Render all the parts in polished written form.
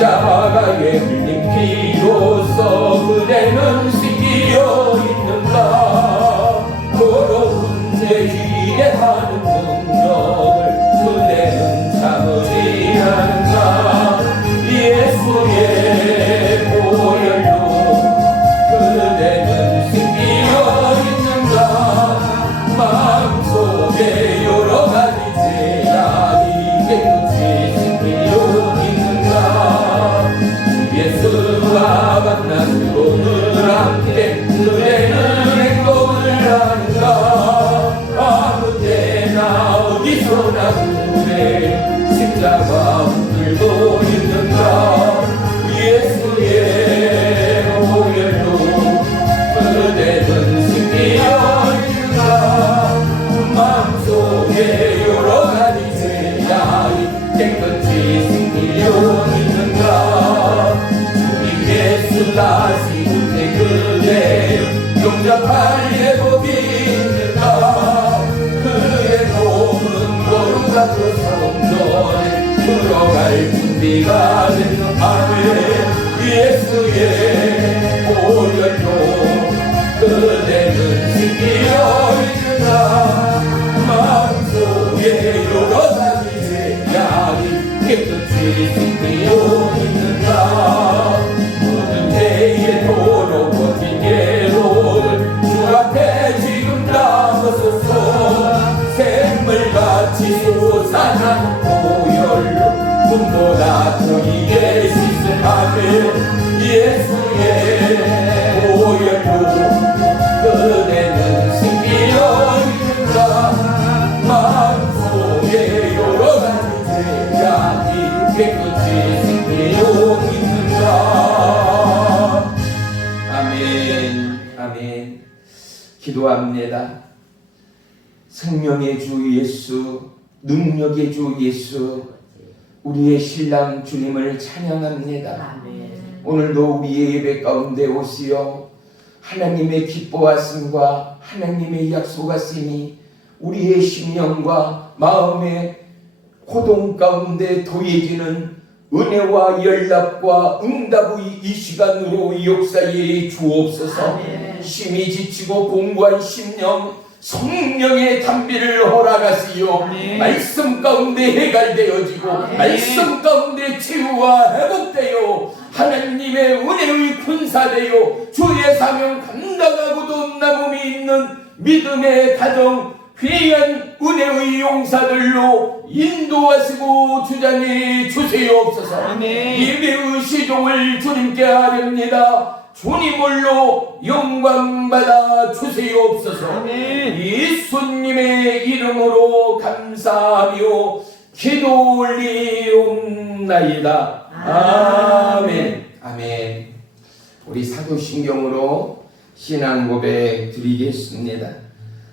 십자가에 흘린 피로써 그대는 생기려 있는가. 더러운 죄지에 하는 능력을 그대는 참으리 하는가. 예수의 보혈로 그대는 생기려 있는가. 마음속에 여러 가지 죄악이 깨끗이 생기려 있는가. 예수와 만나고 늘 함께 그대는 행복을 하는가. 아무 때나 어디서나 그대 십자가 들고 있는가. 예수의 보혈로 그대는 생기려 있는가. 마음속에 여러 가지 죄악이 깨끗이 생기려 있는가. 주님 예수 다시 그때 그대 용접할 예복이 있는가. 그의 몸은 거룩한 그 성전에 들어갈 준비가 되는 아멘. 예수의 보혈로 그대는 생기려 있는가. 마음속에 여러 가지 죄악이 깨끗이 생기려 있는가. 모든 죄의 도로 버틴 예복을 주 앞에 지금 담으소서. 샘물같이 솟아나는 보혈로 눈보다 더이게 씻음하며 예수의 보혈로 그대는 생기려 있는가. 마음속에 여러 가지 죄악이 깨끗이 생기려 있는가. 아멘. 아멘. 기도합니다. 생명의 주 예수, 능력의 주 예수, 우리의 신랑 주님을 찬양합니다. 오늘도 우리의 예배 가운데 오시어 하나님의 기뻐하심과 하나님의 약속하심이 우리의 심령과 마음의 고동 가운데 더해지는 은혜와 연락과 응답의 이 시간으로 역사에 주옵소서. 심히 지치고 공고한 심령 성령의 담비를 허락하시오. 말씀 가운데 해갈되어지고 말씀 가운데 치유와 회복되어 하나님의 은혜의 군사되어 주의 사명 감당하고도 남음이 있는 믿음의 가정 귀한 은혜의 용사들로 인도하시고 주장해 주시옵소서. 예배의 시종을 주님께 아뢰옵니다. 주님을로 영광받아 주시옵소서. 예수님의 이름으로 감사하며 기도 올리옵나이다. 아멘. 아멘. 우리 사도신경으로 신앙 고백 드리겠습니다.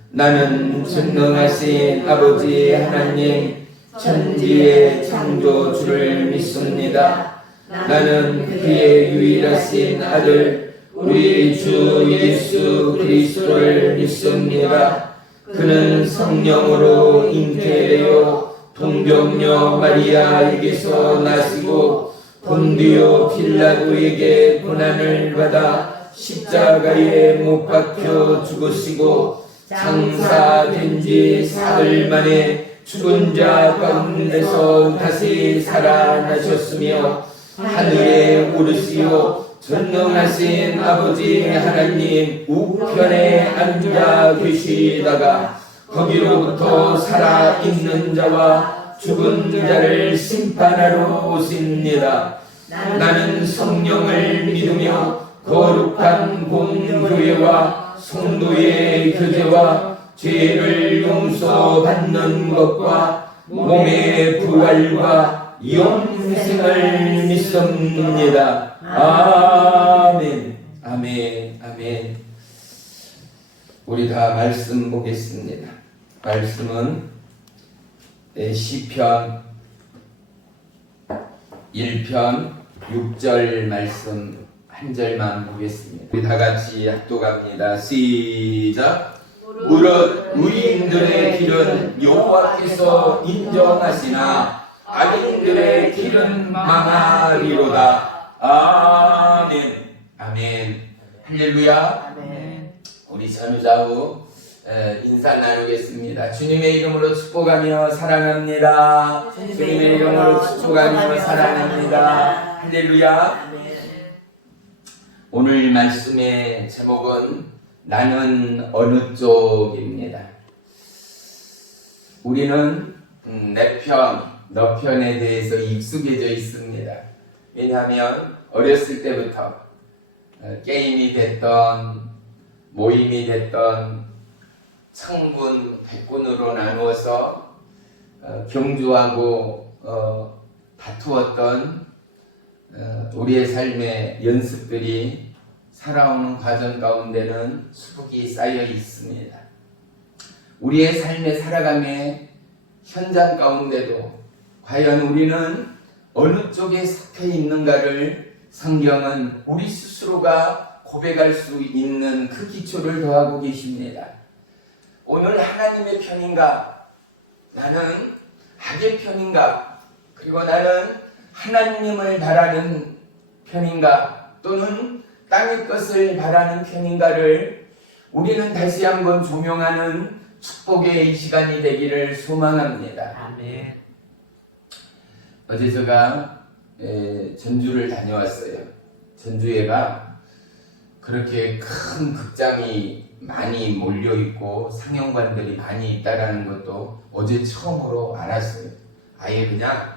나는 전능하신 아버지 하나님 천지의 창조주를 믿습니다. 나는 그의 유일하신 아들 우리 주 예수 그리스도를 믿습니다. 그는 성령으로 잉태되어 동정녀 마리아에게서 나시고 본디오 빌라도에게 고난을 받아 십자가에 못 박혀 죽으시고 장사된 지 사흘 만에 죽은 자 가운데서 다시 살아나셨으며 하늘에 오르시어 전능하신 아버지 하나님 우편에 앉아 계시다가 거기로부터 살아있는 자와 죽은 자를 심판하러 오십니다. 나는 성령을 믿으며 거룩한 공교회와 성도의 교제와 죄를 용서받는 것과 몸의 부활과 영생을 믿습니다. 아멘. 아멘. 아멘. 우리 다 말씀 보겠습니다. 말씀은 시편 1편 6절 말씀 한 절만 보겠습니다. 우리 다 같이 합독합니다. 시작. 무릇 의인들의 길은 여호와께서 인정하시나 악인들의 길은 망하리로다. 아멘. 아멘. 할렐루야. 아멘. 우리 전후좌우 인사 나누겠습니다. 주님의 이름으로 축복하며 사랑합니다. 주님의 이름으로 축복하며 사랑합니다. 할렐루야. 아멘. 오늘 말씀의 제목은 나는 어느 쪽입니다. 우리는 내 편, 너 편에 대해서 익숙해져 있습니다. 왜냐하면 어렸을 때부터 게임이 됐던 모임이 됐던 청군, 백군으로 나누어서 경주하고 다투었던 우리의 삶의 연습들이 살아오는 과정 가운데는 수북이 쌓여 있습니다. 우리의 삶의 살아감의 현장 가운데도 과연 우리는 어느 쪽에 속해 있는가를 성경은 우리 스스로가 고백할 수 있는 그 기초를 더하고 계십니다. 오늘 하나님의 편인가? 나는 악의 편인가? 그리고 나는 하나님을 바라는 편인가? 또는 땅의 것을 바라는 편인가를 우리는 다시 한번 조명하는 축복의 이 시간이 되기를 소망합니다. 아멘. 어제 제가 전주를 다녀왔어요. 전주에가 그렇게 큰 극장이 많이 몰려있고 상영관들이 많이 있다는 것도 어제 처음으로 알았어요. 아예 그냥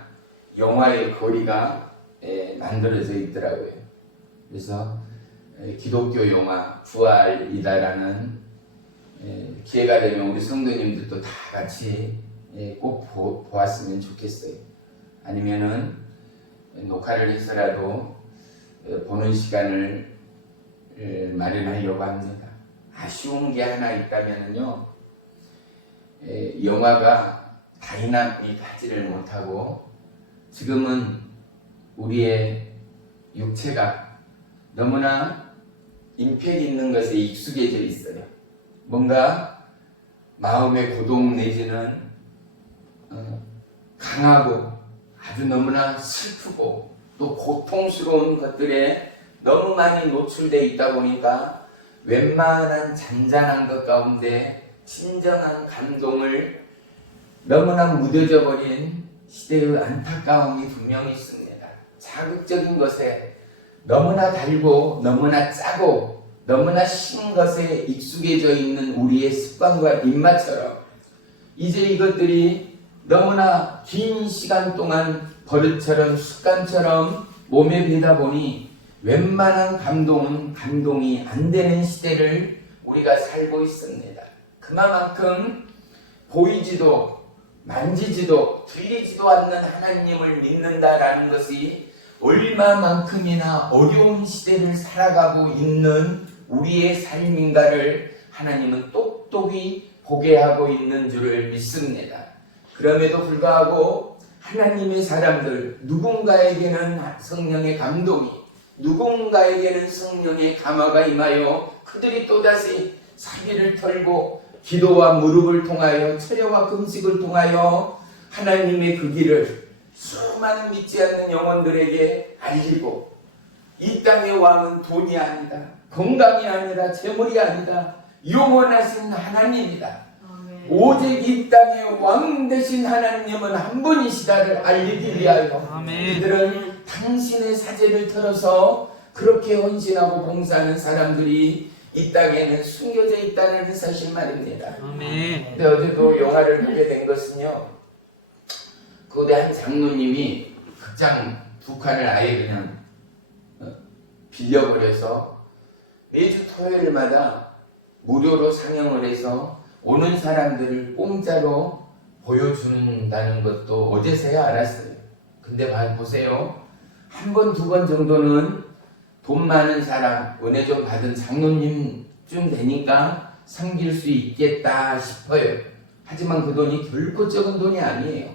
영화의 거리가 만들어져 있더라고요. 그래서 기독교 영화 부활이다라는 기회가 되면 우리 성도님들도 다 같이 꼭 보았으면 좋겠어요. 아니면은 녹화를 해서라도 보는 시간을 마련하려고 합니다. 아쉬운 게 하나 있다면요, 영화가 다이나믹하지를 못하고 지금은 우리의 육체가 너무나 임팩 있는 것에 익숙해져 있어요. 뭔가 마음의 고동 내지는 강하고 아주 너무나 슬프고 또 고통스러운 것들에 너무 많이 노출되어 있다 보니까 웬만한 잔잔한 것 가운데 진정한 감동을 너무나 무뎌져 버린 시대의 안타까움이 분명히 있습니다. 자극적인 것에 너무나 달고 너무나 짜고 너무나 신 것에 익숙해져 있는 우리의 습관과 입맛처럼 이제 이것들이 너무나 긴 시간 동안 버릇처럼 습관처럼 몸에 배다 보니 웬만한 감동은 감동이 안 되는 시대를 우리가 살고 있습니다. 그만큼 보이지도 만지지도 들리지도 않는 하나님을 믿는다라는 것이 얼마만큼이나 어려운 시대를 살아가고 있는 우리의 삶인가를 하나님은 똑똑히 보게 하고 있는 줄을 믿습니다. 그럼에도 불구하고 하나님의 사람들, 누군가에게는 성령의 감동이, 누군가에게는 성령의 감화가 임하여 그들이 또다시 사기를 털고 기도와 무릎을 통하여 철야와 금식을 통하여 하나님의 그 길을 수많은 믿지 않는 영혼들에게 알리고, 이 땅의 왕은 돈이 아니다, 건강이 아니라 재물이 아니다, 영원하신 하나님이다. 오직 이 땅의 왕 되신 하나님은 한 분이시다를 알리기 위하여 이들은 당신의 사제를 털어서 그렇게 헌신하고 봉사하는 사람들이 이 땅에는 숨겨져 있다는 사실 말입니다. 근데 어제도 영화를 보게 된 것은요, 그곳에 한 장로님이 극장 두 칸을 아예 그냥 빌려버려서 매주 토요일마다 무료로 상영을 해서 오는 사람들을 공짜로 보여준다는 것도 어제서야 알았어요. 근데 보세요. 한 번, 두 번 정도는 돈 많은 사람, 은혜 좀 받은 장로님쯤 되니까 섬길 수 있겠다 싶어요. 하지만 그 돈이 결코 적은 돈이 아니에요.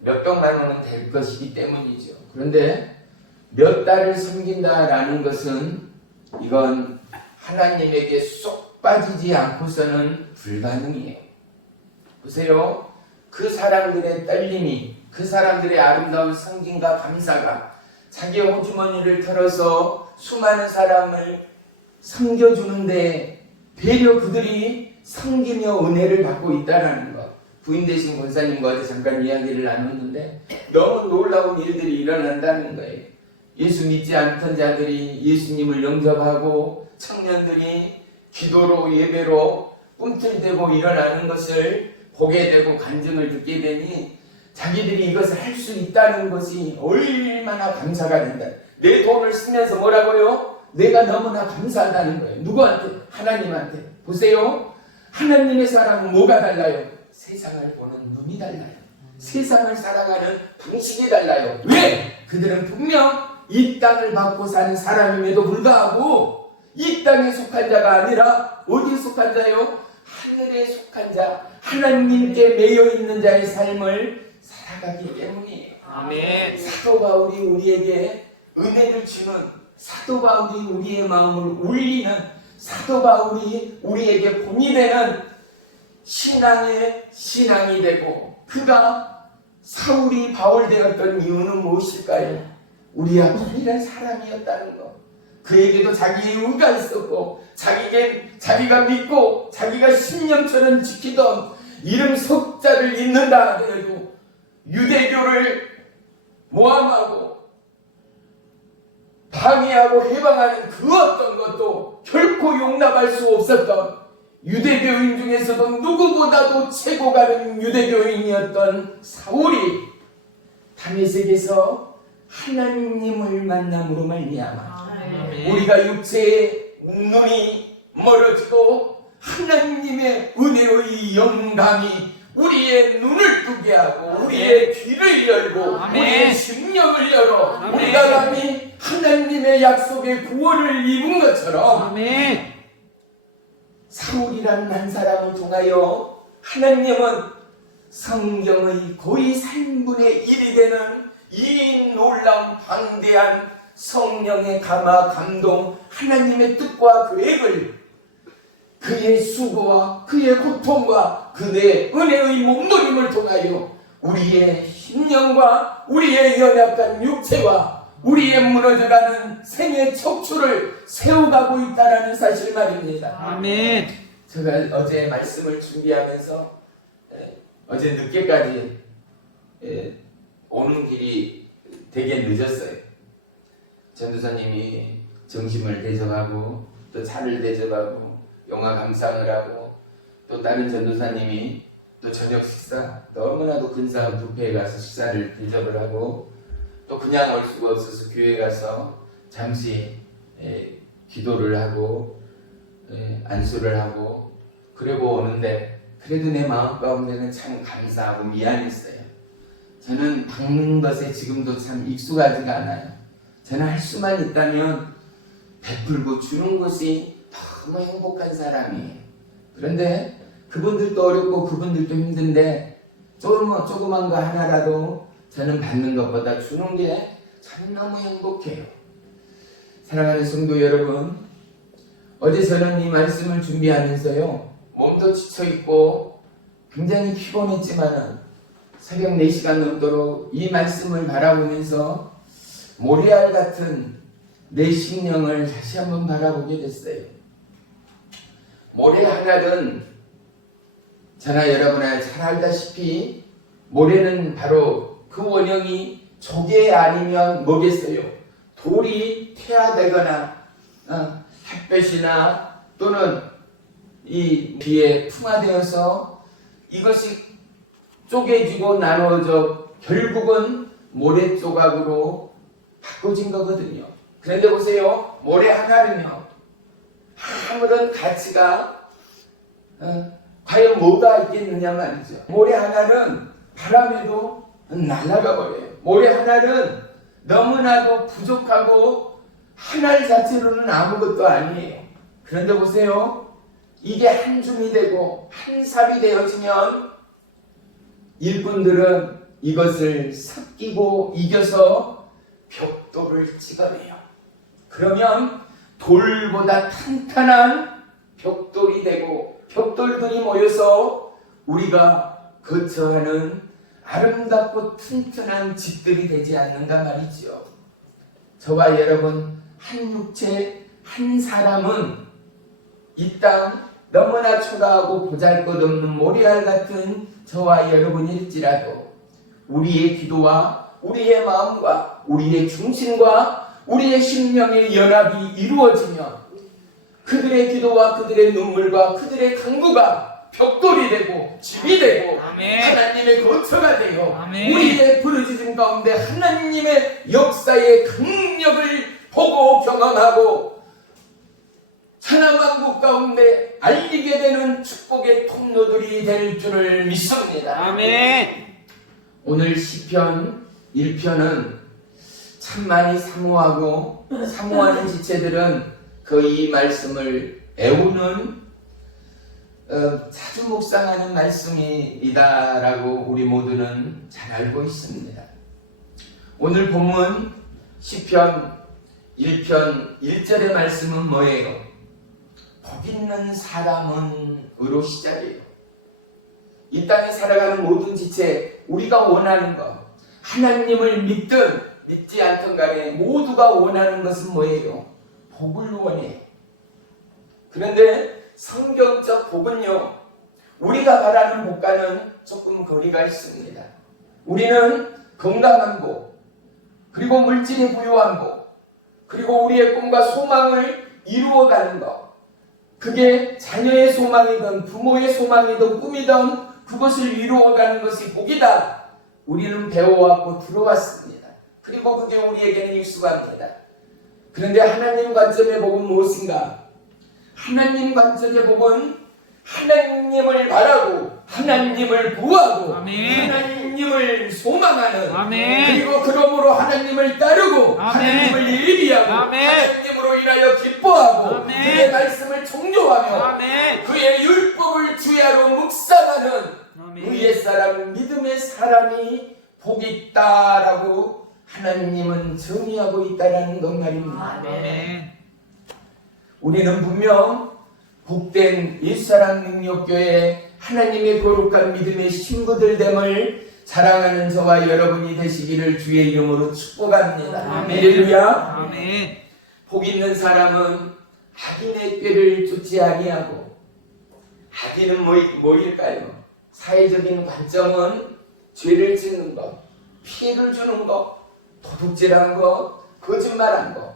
몇백만 원은 될 것이기 때문이죠. 그런데 몇 달을 섬긴다라는 것은 이건 하나님에게 쏙 빠지지 않고서는 불가능이에요. 보세요. 그 사람들의 떨림이, 그 사람들의 아름다운 성김과 감사가 자기의 호주머니를 털어서 수많은 사람을 섬겨주는데 배려 그들이 섬기며 은혜를 받고 있다는 것. 부인 되신 권사님과 어제 잠깐 이야기를 나눴는데 너무 놀라운 일들이 일어난다는 거예요. 예수 믿지 않던 자들이 예수님을 영접하고 청년들이 기도로 예배로 꿈틀대고 일어나는 것을 보게 되고 간증을 듣게 되니 자기들이 이것을 할 수 있다는 것이 얼마나 감사가 된다. 내 돈을 쓰면서 뭐라고요? 내가 너무나 감사하다는 거예요. 누구한테? 하나님한테. 보세요. 하나님의 사람은 뭐가 달라요? 세상을 보는 눈이 달라요. 세상을 살아가는 방식이 달라요. 왜? 그들은 분명 이 땅을 받고 사는 사람임에도 불구하고 이 땅에 속한 자가 아니라 어디에 속한 자요? 하늘에 속한 자, 하나님께 매여 있는 자의 삶을 살아가기 때문이에요. 아멘. 사도 바울이 우리에게 은혜를 주는, 사도 바울이 우리의 마음을 울리는, 사도 바울이 우리에게 본이 되는 신앙의 신앙이 되고, 그가 사울이 바울 되었던 이유는 무엇일까요? 우리와 동일한 사람이었다는 것. 그에게도 자기의 의가 있었고 자기가 믿고 자기가 신념처럼 지키던 이름 석자를 잊는다 하더라도 유대교를 모함하고 방해하고 해방하는 그 어떤 것도 결코 용납할 수 없었던 유대교인 중에서도 누구보다도 최고 가는 유대교인이었던 사울이 다메섹에서 하나님을 만남으로 말미암아 우리가 육체의 눈이 멀어지고 하나님의 은혜의 영광이 우리의 눈을 뜨게 하고 우리의 귀를 열고 우리의 심령을 열어 우리가 감히 하나님의 약속의 구원을 입은 것처럼 사울이라는 한 사람을 통하여 하나님은 성경의 거의 3분의 1이 되는 이 놀라운 방대한 성령의 감화 감동 하나님의 뜻과 계획을 그의 수고와 그의 고통과 그의 은혜의 몸부림을 통하여 우리의 심령과 우리의 연약한 육체와 우리의 무너져가는 생의 척추를 세워가고 있다는 사실 말입니다. 아멘. 제가 어제 말씀을 준비하면서 어제 늦게까지 오는 길이 되게 늦었어요. 전도사님이 점심을 대접하고 또 차를 대접하고 영화 감상을 하고 또 다른 전도사님이 또 저녁 식사 너무나도 근사한 뷔페에 가서 식사를 대접을 하고 또 그냥 올 수가 없어서 교회 가서 잠시 기도를 하고 안수를 하고 그러고 오는데 그래도 내 마음 가운데는 참 감사하고 미안했어요. 저는 받는 것에 지금도 참 익숙하지가 않아요. 저는 할 수만 있다면 베풀고 주는 것이 너무 행복한 사람이에요. 그런데 그분들도 어렵고 그분들도 힘든데 조그만 거 하나라도 저는 받는 것보다 주는 게 저는 너무 행복해요. 사랑하는 성도 여러분, 어제 저는 이 말씀을 준비하면서요 몸도 지쳐있고 굉장히 피곤했지만은 새벽 4시간 넘도록 이 말씀을 바라보면서 모래알 같은 내 심령을 다시 한번 바라보게 됐어요. 모래 하나는 저나 여러분아 잘 알다시피 모래는 바로 그 원형이 조개 아니면 뭐겠어요? 돌이 태화되거나 햇볕이나 또는 이 비에 풍화되어서 이것이 쪼개지고 나누어져 결국은 모래 조각으로 바꿔진 거거든요. 그런데 보세요. 모래 하나는요. 아무런 가치가 과연 뭐가 있겠느냐 말이죠. 모래 하나는 바람에도 날아가 버려요. 모래 하나는 너무나도 부족하고 하나 자체로는 아무것도 아니에요. 그런데 보세요. 이게 한 줌이 되고 한 삽이 되어지면 일꾼들은 이것을 삭히고 이겨서 벽돌을 찍어내요. 그러면 돌보다 탄탄한 벽돌이 되고 벽돌들이 모여서 우리가 거처하는 아름답고 튼튼한 집들이 되지 않는가 말이죠. 저와 여러분 한 육체 한 사람은 이 땅 너무나 초라하고 보잘것없는 모래알 같은 저와 여러분일지라도 우리의 기도와 우리의 마음과 우리의 중심과 우리의 심령의 연합이 이루어지면 그들의 기도와 그들의 눈물과 그들의 간구가 벽돌이 되고 집이 되고 하나님의 거처가 되어 우리의 부르짖음 가운데 하나님의 역사의 강력을 보고 경험하고 천하만국 가운데 알리게 되는 축복의 통로들이 될 줄을 믿습니다. 아멘. 오늘 시편 1편은 참 많이 사모하고 사모하는 지체들은 이 말씀을 애우는 자주 묵상하는 말씀이다라고 우리 모두는 잘 알고 있습니다. 오늘 본문 시편 1편 1절의 말씀은 뭐예요? 복 있는 사람은으로 시작해요. 이 땅에 살아가는 모든 지체, 우리가 원하는 것, 하나님을 믿든 믿지 않든 간에 모두가 원하는 것은 뭐예요? 복을 원해. 그런데 성경적 복은요, 우리가 바라는 복과는 조금 거리가 있습니다. 우리는 건강한 복, 그리고 물질이 부유한 복, 그리고 우리의 꿈과 소망을 이루어가는 것, 그게 자녀의 소망이든 부모의 소망이든 꿈이든 그것을 이루어가는 것이 복이다. 우리는 배워왔고 들어왔습니다. 그리고 그게 우리에게는 익숙합니다. 그런데 하나님 관점의 복은 무엇인가? 하나님 관점의 복은 하나님을 바라고 하나님을 구하고 하나님을 소망하는 그리고 그러므로 하나님을 따르고 하나님을 예비하고 하나님으로 인하여 기뻐하고 그의 말씀을 종료하며 그의 율법을 주야로 묵상하는 의의 사람, 믿음의 사람이 복이 있다라고 하나님은 정의하고 있다라는 것 말입니다. 우리는 분명 복된 옛사랑 능력교회 하나님의 거룩한 믿음의 신부들 됨을 자랑하는 저와 여러분이 되시기를 주의 이름으로 축복합니다. 할렐루야. 복 있는 사람은 악인의 꾀를 쫓지 아니하고, 악인은 뭐일까요? 사회적인 관점은 죄를 짓는 것, 피해를 주는 것, 도둑질한 것, 거짓말한 것,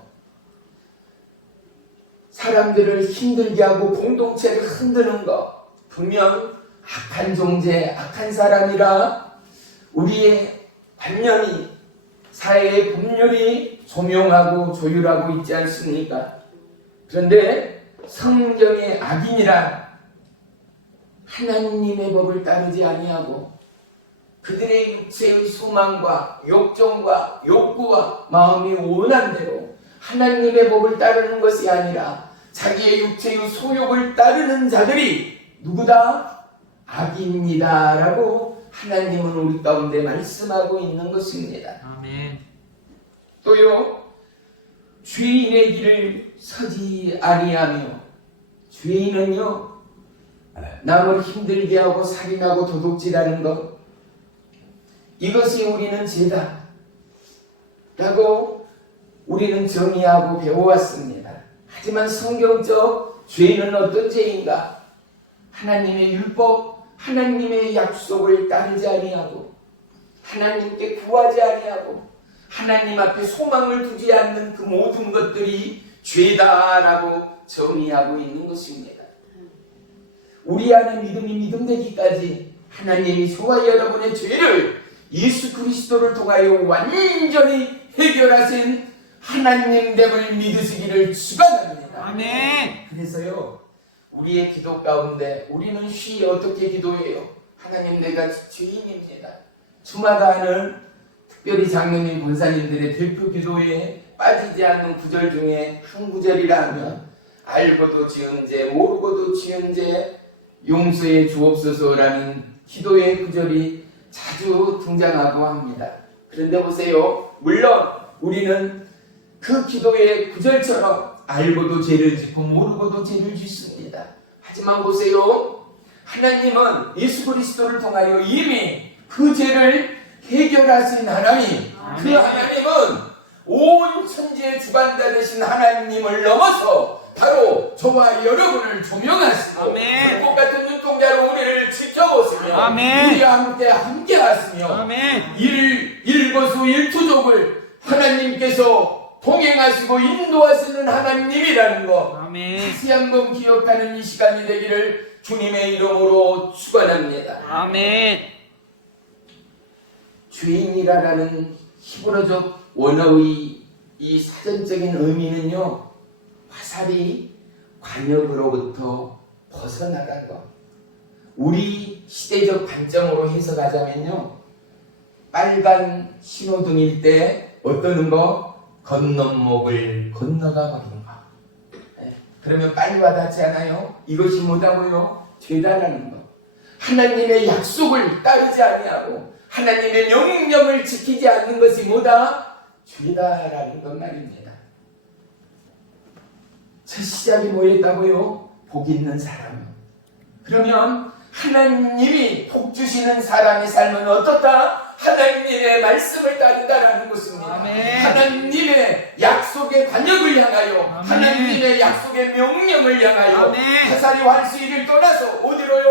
사람들을 힘들게 하고 공동체를 흔드는 것, 분명 악한 존재, 악한 사람이라 우리의 관념이, 사회의 법률이 조명하고 조율하고 있지 않습니까? 그런데 성경의 악인이란 하나님의 법을 따르지 아니하고 그들의 육체의 소망과 욕정과 욕구와 마음이 원한 대로 하나님의 법을 따르는 것이 아니라 자기의 육체의 소욕을 따르는 자들이 누구다? 악인이다 라고 하나님은 우리 가운데 말씀하고 있는 것입니다. 또요, 죄인의 길을 서지 아니하며, 죄인은요 남을 힘들게 하고 살인하고 도둑질하는 것, 이것이 우리는 죄다 라고 우리는 정의하고 배워왔습니다. 하지만 성경적 죄는 어떤 죄인가? 하나님의 율법, 하나님의 약속을 따르지 아니하고 하나님께 구하지 아니하고 하나님 앞에 소망을 두지 않는 그 모든 것들이 죄다라고 정의하고 있는 것입니다. 우리 안에 믿음이 믿음되기까지 하나님이 저와 여러분의 죄를 예수 그리스도를 통하여 완전히 해결하신 하나님됨을 믿으시기를 축원합니다. 그래서요, 우리의 기도 가운데 우리는 쉬 어떻게 기도해요? 하나님, 내가 죄인입니다. 주마다는 특별히 장로님 권사님들의 대표 기도에 빠지지 않는 구절 중에 한 구절이라 하면 알고도 지은 죄, 모르고도 지은 죄 용서해 주옵소서라는 기도의 구절이 자주 등장하고 합니다. 그런데 보세요, 물론 우리는 그 기도의 구절처럼 알고도 죄를 짓고 모르고도 죄를 짓습니다. 하지만 보세요, 하나님은 예수 그리스도를 통하여 이미 그 죄를 해결하신 하나님, 그 하나님은 온 천지 천지의 주관자 되신 하나님을 넘어서 바로 저와 여러분을 조명하시고 아멘. 불꽃 같은 눈동자로 우리를 지켜보시며 아멘. 우리와 함께 하시며 아멘. 일거수 일투족을 하나님께서 동행하시고 인도하시는 하나님이라는 거 아멘. 다시 한번 기억하는 이 시간이 되기를 주님의 이름으로 축원합니다. 아멘. 죄인이라는 히브리적 원어의 이 사전적인 의미는요, 화살이 관역으로부터 벗어나간 것. 우리 시대적 관점으로 해석하자면요, 빨간 신호등일 때 어떤 거? 건너목을 건너가 버린 거. 그러면 빨리 와닿지 않아요? 이것이 뭐다고요? 죄다라는 거. 하나님의 약속을 따르지 아니하고 하나님의 명령을 지키지 않는 것이 뭐다? 죄다라는 것 말입니다. 첫 시작이 뭐였다고요? 복 있는 사람. 그러면 하나님이 복 주시는 사람의 삶은 어떻다? 하나님의 말씀을 따른다라는 것입니다. 아멘. 하나님의 약속의 관역을 향하여 아멘. 하나님의 약속의 명령을 향하여 아멘. 화살이 활수일을 떠나서 어디로요?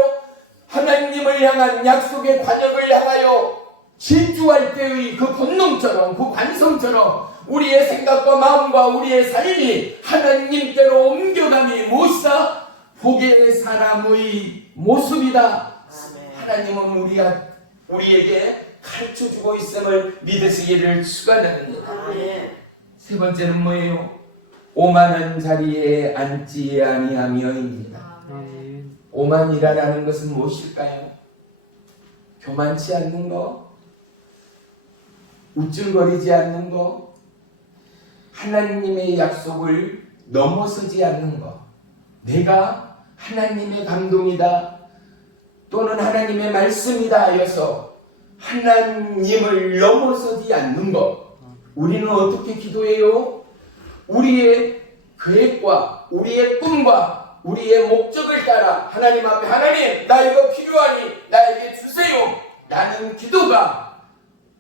하나님을 향한 약속의 관역을 향하여 질주할 때의 그 본능처럼 그 관성처럼 우리의 생각과 마음과 우리의 삶이 하나님께로 옮겨감이 무엇이다? 복의 사람의 모습이다. 하나님은 우리에게 가르쳐주고 있음을 믿으시기를 축원합니다. 세 번째는 뭐예요? 오만한 자리에 앉지 아니하며입니다. 오만이라는 것은 무엇일까요? 교만치 않는 거, 우쭐거리지 않는 거, 하나님의 약속을 넘어서지 않는 거, 내가 하나님의 감동이다 또는 하나님의 말씀이다 하여서 하나님을 넘어서지 않는 것. 우리는 어떻게 기도해요? 우리의 계획과 우리의 꿈과 우리의 목적을 따라 하나님 앞에 하나님 나 이거 필요하니 나에게 주세요 라는 기도가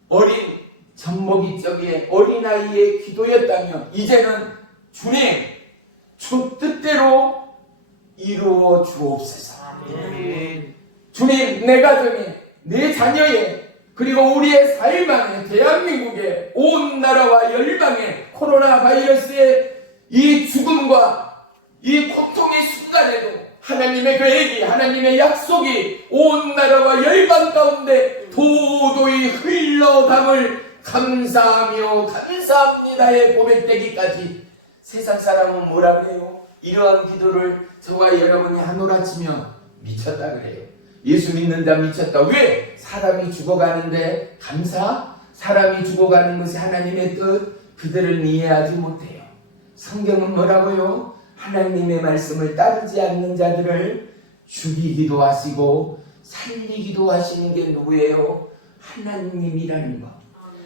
어린 젖먹이 어린아이의 기도였다면 이제는 주님 주 뜻대로 이루어 주옵소서. 주님 내 가정에 내 자녀의 그리고 우리의 삶 안에 대한민국의 온 나라와 열방의 코로나 바이러스의 이 죽음과 이 고통의 순간에도 하나님의 계획이 하나님의 약속이 온 나라와 열방 가운데 도도히 흘러감을 감사하며 감사합니다에 고백되기까지 세상 사람은 뭐라고 해요? 이러한 기도를 저와 여러분이 하노라치면 미쳤다 그래요. 예수 믿는 자 미쳤다. 왜? 사람이 죽어가는데 감사? 사람이 죽어가는 것이 하나님의 뜻? 그들은 이해하지 못해요. 성경은 뭐라고요? 하나님의 말씀을 따르지 않는 자들을 죽이기도 하시고 살리기도 하시는 게 누구예요? 하나님이라는 것.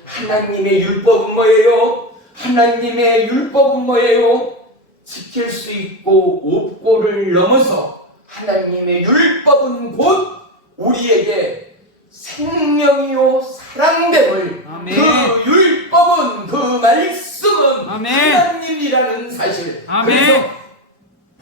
하나님의 율법은 뭐예요? 하나님의 율법은 뭐예요? 지킬 수 있고 없고를 넘어서 하나님의 율법은 곧 우리에게 생명이요 사랑됨을 아멘. 그 율법은 그 말씀은 아멘. 하나님이라는 사실. 아멘. 그래서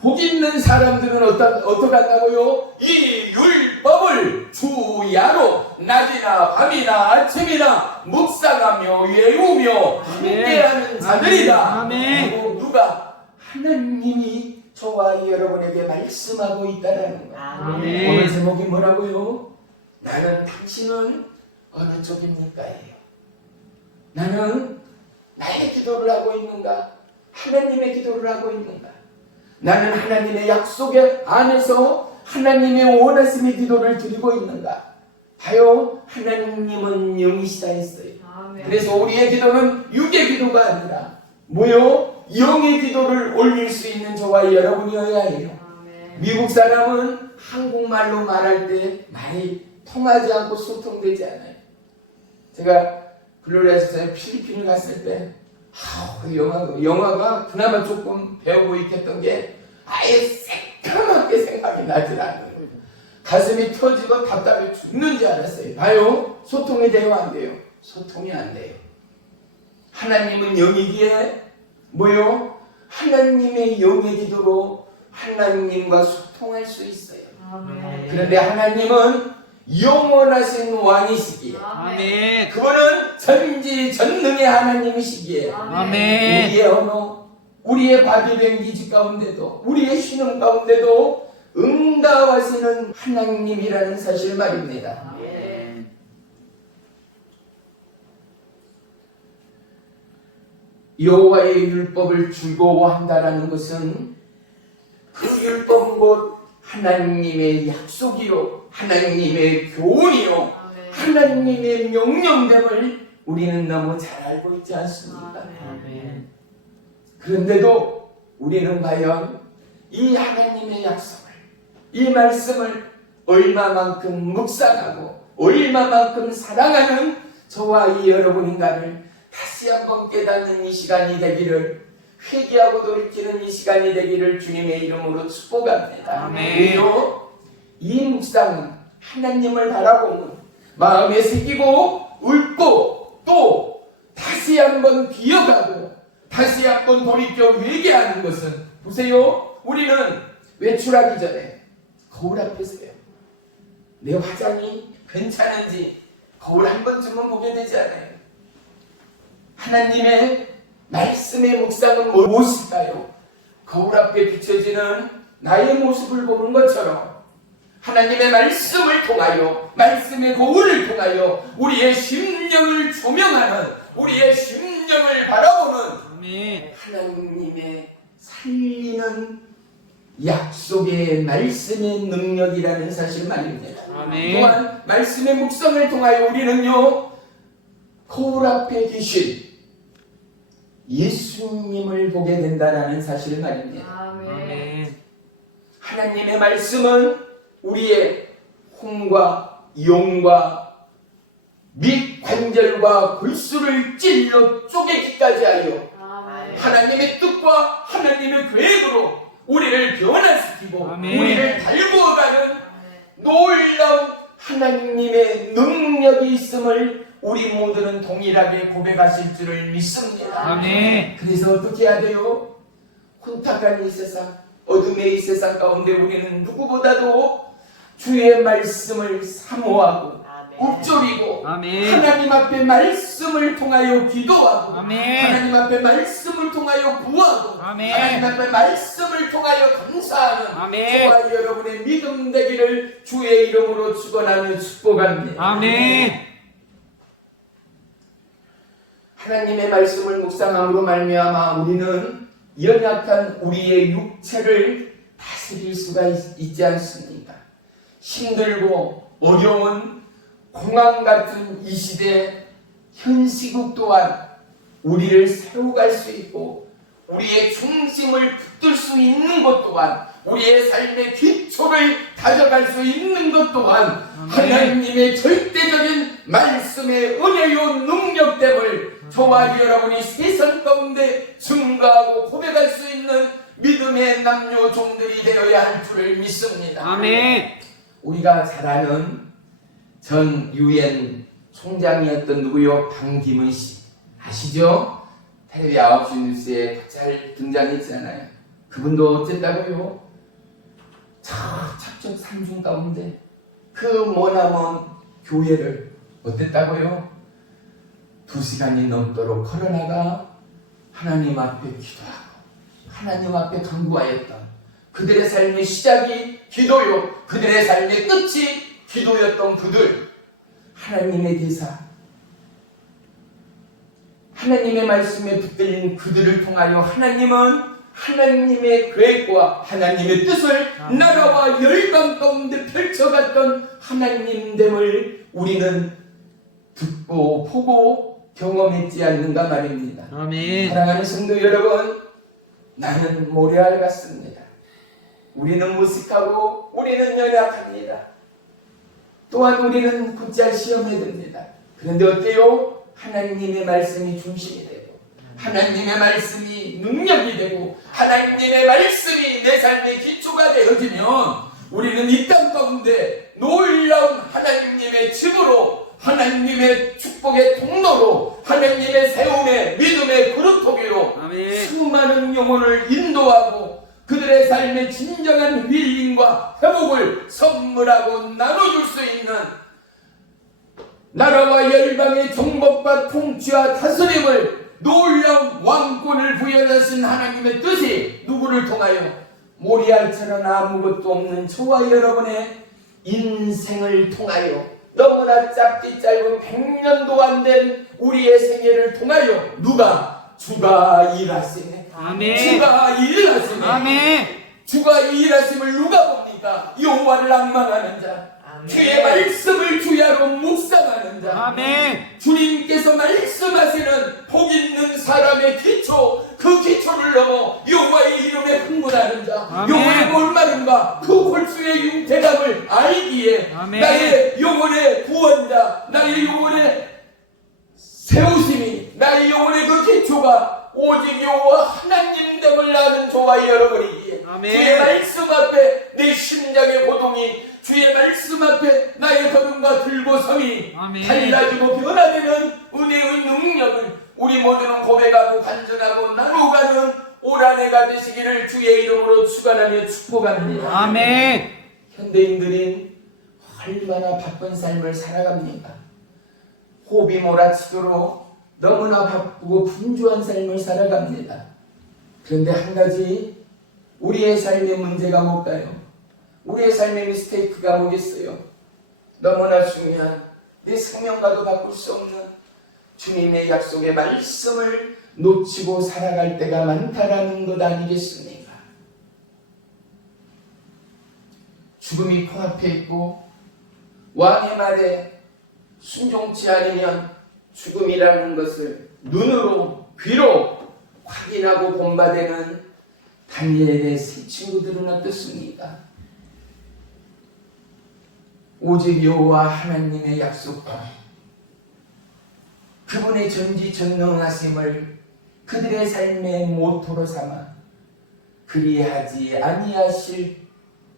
복 있는 사람들은 어떻게 한다고요? 이 율법을 주야로 낮이나 밤이나 아침이나 묵상하며 외우며 함께하는 자들이다. 아멘. 그리고 누가? 하나님이 저와 여러분에게 말씀하고 있다라는 거. 아멘. 오늘 제목이 뭐라고요? 나는 당신은 어느 쪽입니까예요. 나는 나의 기도를 하고 있는가? 하나님의 기도를 하고 있는가? 나는 하나님의 약속의 안에서 하나님의 원하심의 기도를 드리고 있는가? 봐요. 하나님은 영이시다 했어요. 그래서 우리의 기도는 육의 기도가 아니라 뭐요? 영의 기도를 올릴 수 있는 저와 여러분이어야 해요. 미국 사람은 한국말로 말할 때 말이 통하지 않고 소통되지 않아요. 제가 플로리다에서 필리핀을 갔을 때 영화가 그나마 조금 배우고 있겠던 게 아예 새까맣게 생각이 나질 않는 거예요. 가슴이 터지고 답답해 죽는 줄 알았어요. 봐요. 소통이 돼요 안 돼요? 소통이 안 돼요. 하나님은 영이기에 뭐요? 하나님의 영의 기도로 하나님과 소통할 수 있어요. 아멘. 그런데 하나님은 영원하신 왕이시기에 아멘. 그분은 전지전능의 하나님이시기에 아멘. 우리의 언어, 우리의 바디된 기지 가운데도 우리의 신음 가운데도 응답하시는 하나님이라는 사실 말입니다. 아멘. 여호와의 율법을 즐거워한다라는 것은 그 율법은 곧 하나님의 약속이요, 하나님의 교훈이요, 하나님의 명령됨을 우리는 너무 잘 알고 있지 않습니까? 아멘. 그런데도 우리는 과연 이 하나님의 약속을, 이 말씀을 얼마만큼 묵상하고 얼마만큼 사랑하는 저와 이 여러분인가를 다시 한번 깨닫는 이 시간이 되기를, 회개하고 돌이키는 이 시간이 되기를 주님의 이름으로 축복합니다. 아멘. 왜요? 이 묵상은 하나님을 바라보는 마음에 새기고 읊고 또 다시 한번 기억하고 다시 한번 돌이켜 회개하는 것은, 보세요, 우리는 외출하기 전에 거울 앞에 서요. 내 화장이 괜찮은지 거울 한 번쯤은 보게 되지 않아요? 하나님의 말씀의 묵상은 무엇일까요? 거울 앞에 비춰지는 나의 모습을 보는 것처럼 하나님의 말씀을 통하여, 말씀의 거울을 통하여 우리의 심령을 조명하는, 우리의 심령을 바라보는 아멘. 하나님의 살리는 약속의 말씀의 능력이라는 사실 말입니다. 아멘. 또한 말씀의 묵상을 통하여 우리는요, 거울 앞에 계신 예수님을 보게 된다라는 사실 말입니다. 아멘. 하나님의 말씀은 우리의 혼과 영과 및 관절과 골수를 찔러 쪼개기까지 하여 하나님의 뜻과 하나님의 계획으로 우리를 변화시키고 아멘. 우리를 달구어가는 놀라운 하나님의 능력이 있음을 우리 모두는 동일하게 고백하실 줄을 믿습니다. 아멘. 그래서 어떻게 해야 돼요? 혼탁한 이 세상, 어둠의 이 세상 가운데 우리는 누구보다도 주의 말씀을 사모하고 읊조리고 아멘. 하나님 앞에 말씀을 통하여 기도하고 아멘. 하나님 앞에 말씀을 통하여 구하고 아멘. 하나님 앞에 말씀을 통하여 감사하는 아멘. 저와 여러분의 믿음 되기를 주의 이름으로 축원하며 축복합니다. 아멘. 하나님의 말씀을 묵상함으로 말미암아 우리는 연약한 우리의 육체를 다스릴 수가 있지 않습니까? 힘들고 어려운 공황 같은 이 시대 현 시국 또한 우리를 세워갈 수 있고 우리의 중심을 붙들 수 있는 것 또한 우리의 삶의 기초를 다져갈 수 있는 것 또한 하나님의 절대적인 말씀의 은혜요 능력됨을 저와 여러분이 세상 가운데 증거하고 고백할 수 있는 믿음의 남녀 종들이 되어야 할 줄을 믿습니다. 아멘. 우리가 잘 아는 전 유엔 총장이었던 누구요? 방기문 씨 아시죠? 텔레비 9시 뉴스에 잘 등장했잖아요. 그분도 어쨌다고요? 저 척척 산중 가운데 그 머나먼 교회를 어땠다고요? 2시간이 넘도록 걸어나가 하나님 앞에 기도하고 하나님 앞에 간구하였던 그들의 삶의 시작이 기도요, 그들의 삶의 끝이 기도였던 그들, 하나님의 대사, 하나님의 말씀에 붙들린 그들을 통하여 하나님은 하나님의 계획과 하나님의 뜻을 나라와 열방 가운데 펼쳐갔던 하나님됨을 우리는 듣고 보고 경험했지 않는가 말입니다. 아멘. 사랑하는 성도 여러분, 나는 모래알 같습니다. 우리는 무식하고 우리는 연약합니다. 또한 우리는 곧잘 시험에 듭니다. 그런데 어때요? 하나님의 말씀이 중심이 되고 하나님의 말씀이 능력이 되고 하나님의 말씀이 내 삶의 기초가 되어지면 우리는 이 땅 가운데 놀라운 하나님의 집으로, 하나님의 축복의 통로로, 하나님의 세움의 믿음의 그릇토기로 아멘. 영혼을 인도하고 그들의 삶의 진정한 힐링과 회복을 선물하고 나눠줄 수 있는 나라와 열방의 정복과 통치와 다스림을 놀라운 왕권을 부여하신 하나님의 뜻이 누구를 통하여 모리알처럼 아무것도 없는 저와 여러분의 인생을 통하여 너무나 짧디 짧은 100년도 안 된 우리의 생애를 통하여 누가 주가 일하시네. 아멘. 주가 일하시네. 아멘. 주가 일하심을 누가 봅니까? 여호와를 앙망하는 자, 주의 말씀을 주야로 묵상하는 자, 아멘. 주님께서 말씀하시는 복 있는 사람의 기초, 그 기초를 넘어 여호와의 이름에 흥분하는 자, 아멘. 여호와의 몰마름과 그 골수의 융태감을 알기에 아멘. 나의 영혼의 구원자, 나의 영혼의 세우심이, 나의 영혼의 그 기초가 오직 여호와 하나님됨을 아는 저와 여러분이기에 아멘. 주의 말씀 앞에 내 심장의 고동이, 주의 말씀 앞에 나의 걸음과 들고섬이 아멘. 달라지고 변화되는 은혜의 능력을 우리 모두는 고백하고 간증하고 나누가는 올 한 해가 되시기를 주의 이름으로 축원하며 축복합니다. 아멘. 현대인들은 얼마나 바쁜 삶을 살아갑니까? 호흡이 몰아치도록 너무나 바쁘고 분주한 삶을 살아갑니다. 그런데 한 가지 우리의 삶의 문제가 뭘까요? 우리의 삶의 미스테이크가 뭐겠어요? 너무나 중요한 내 생명과도 바꿀 수 없는 주님의 약속의 말씀을 놓치고 살아갈 때가 많다라는 것 아니겠습니까? 죽음이 코앞에 있고 왕의 말에 순종치 않으면 죽음이라는 것을 눈으로 귀로 확인하고 본받는 다니엘의 세 친구들은 어떻습니까? 오직 여호와 하나님의 약속과 그분의 전지전능하심을 그들의 삶의 모토로 삼아 그리하지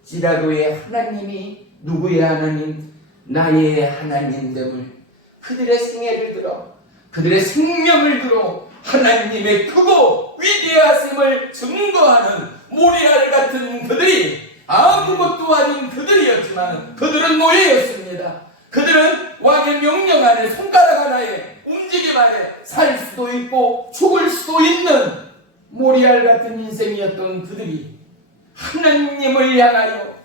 아니하실지라도의 하나님이 누구의 하나님? 나의 하나님됨을 그들의 생애를 들어 그들의 생명을 들어 하나님의 크고 위대하심을 증거하는 모리알 같은 그들이 아무것도 아닌 그들이었지만 그들은 노예였습니다. 그들은 왕의 명령 안에 손가락 하나에 움직임 안에 살 수도 있고 죽을 수도 있는 모리알 같은 인생이었던 그들이 하나님을 향하여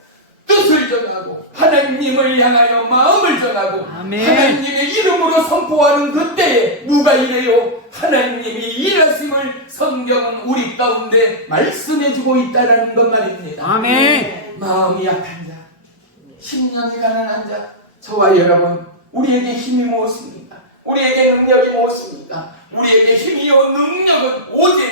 뜻을 정하고 하나님을 향하여 마음을 정하고 아멘. 하나님의 이름으로 선포하는 그때에 누가 이래요? 하나님이 일하심을 성경은 우리 가운데 말씀해주고 있다는 것 말입니다. 아멘. 마음이 약한 자, 심령이 가난한 자, 저와 여러분, 우리에게 힘이 무엇입니까? 우리에게 능력이 무엇입니까? 우리에게 힘이요 능력은 오직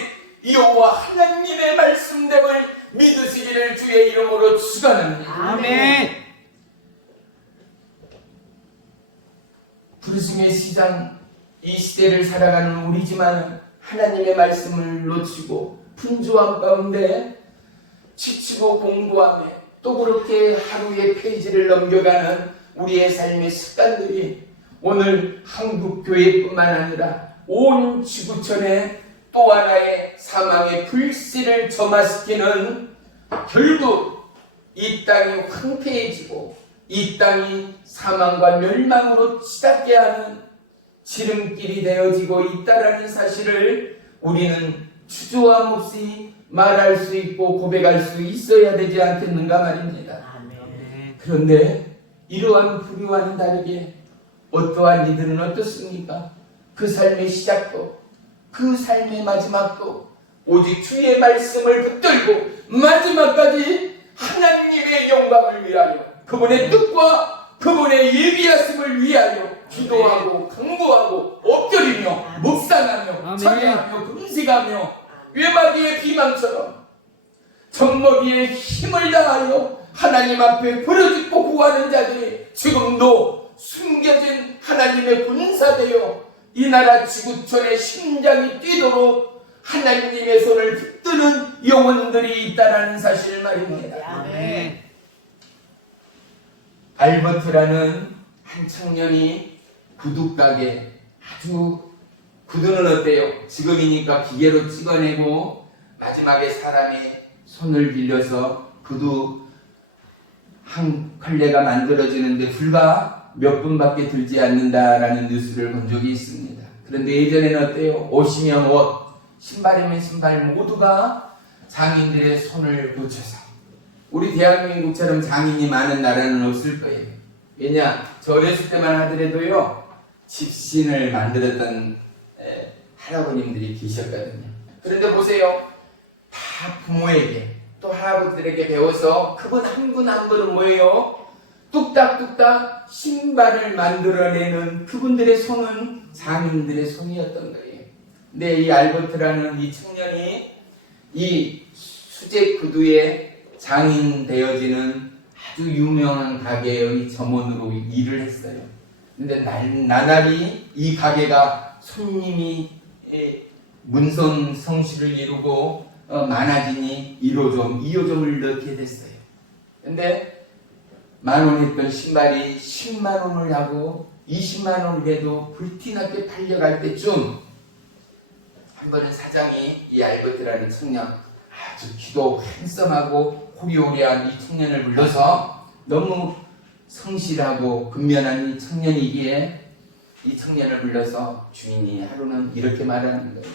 여호와 하나님의 말씀됨을 믿으시기를 주의 이름으로 축원합니다. 아멘. 부르심의 시장, 이 시대를 살아가는 우리지만 하나님의 말씀을 놓치고 분주함 가운데 지치고 공부하며 또 그렇게 하루의 페이지를 넘겨가는 우리의 삶의 습관들이 오늘 한국 교회뿐만 아니라 온 지구촌에 또 하나의 사망의 불씨를 점화시키는, 결국 이 땅이 황폐해지고 이 땅이 사망과 멸망으로 치닫게 하는 지름길이 되어지고 있다라는 사실을 우리는 주저함 없이 말할 수 있고 고백할 수 있어야 되지 않겠는가 말입니다. 그런데 이러한 불의와는 다르게 어떠한 이들은 어떻습니까? 그 삶의 시작도 그 삶의 마지막도 오직 주의 말씀을 붙들고 마지막까지 하나님의 영광을 위하여 그분의 뜻과 그분의 예비하심을 위하여 기도하고 강구하고 엎드리며 묵상하며 찬양하며 금식하며 외마디의 비만처럼 젖먹이에 힘을 다하여 하나님 앞에 부르짖고 구하는 자들이 지금도 숨겨진 하나님의 군사되어 이 나라 지구촌의 심장이 뛰도록 하나님의 손을 붙드는 영혼들이 있다는 사실 말입니다. 아멘. 알버트라는 한 청년이 구두가게, 아주 구두는 어때요? 지금이니까 기계로 찍어내고 마지막에 사람이 손을 빌려서 구두 한 켤레가 만들어지는데 불과 몇 분밖에 들지 않는다라는 뉴스를 본 적이 있습니다. 그런데 예전에는 어때요? 옷이면 옷, 신발이면 신발 모두가 장인들의 손을 붙여서, 우리 대한민국처럼 장인이 많은 나라는 없을 거예요. 왜냐? 저 어렸을 때만 하더라도요, 집신을 만들었던 할아버님들이 계셨거든요. 그런데 보세요. 다 부모에게 또 할아버지들에게 배워서 그분 한 분 한 분은 뭐예요? 뚝딱뚝딱 신발을 만들어내는 그분들의 손은 장인들의 손이었던 거예요. 근데 이 알버트라는 이 청년이 이 수제 구두의 장인 되어지는 아주 유명한 가게의 점원으로 일을 했어요. 근데 나날이 이 가게가 손님이 문son 성실을 이루고 많아지니 1호점, 2호점을 넣게 됐어요. 근데 10,000원 했던 신발이 10만 원을 하고 20만 원을 해도 불티나게 팔려갈 때쯤 한 번은 사장이 이 알버트라는 청년, 아주 키도 핸섬하고 호리호리한 이 청년을 불러서 너무 성실하고 근면한 이 청년이기에 이 청년을 불러서 주인이 하루는 이렇게 말하는 거예요.